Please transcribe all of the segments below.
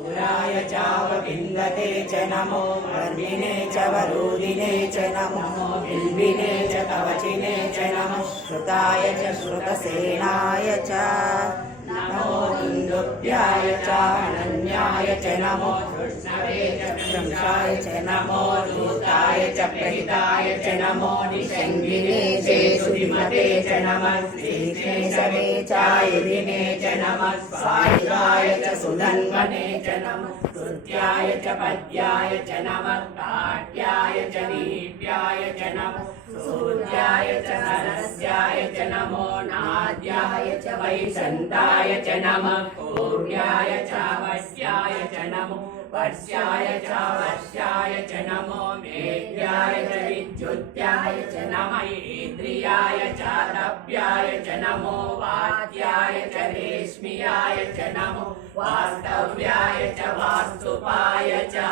शूराय चावपिन्दते च नमो वर्णिने च वरूधिने च नमो बिल्बिने च कवचिने च नमः श्रुताय च श्रुतसेनाय च नमो दुन्दुभ्याय च अनन्याय च नमो कृष्णवे च शंसाय च नमो दूताय च प्रहिताय च नमो निषङ्गिने च सुधिमते च नमः श्रीकेशवे चायुधिने च नमः स्वायुधाय च सुधन्वने च नमः स्तुत्याय च पद्याय च नमः काट्याय च दीप्याय च नमः सूर्याय च सरस्याय च नमो नाद्याय च वैशन्ताय च नमः पूर्ण्याय च वश्याय च नमो वर्ष्याय च वर्ष्याय च नमो मेघ्याय च विद्युत्याय च नमः इंद्रियाय च तप्याय च नमो वाद्याय च रेश्म्याय च नमो वास्तव्याय च वास्तुपाय च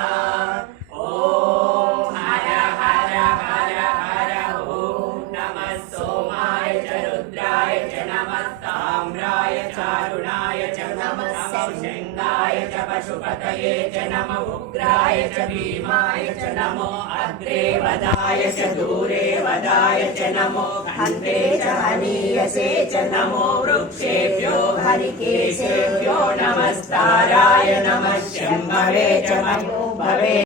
ओम हर हर हर हर ओम नमः सोमाय च रुद्राय च नमः ताम्राय च अरुणाय च नमः शृङ्गाय च पशुपतये च नमः उग्राय च भीमाय च नमो अग्रे वदाय च दूरे वदाय च नमो हन्ते च हनीयसे च नमो वृक्षेभ्यो हरिकेशेभ्यो नमस्ताराय नमः शम्भवे च नमो भवे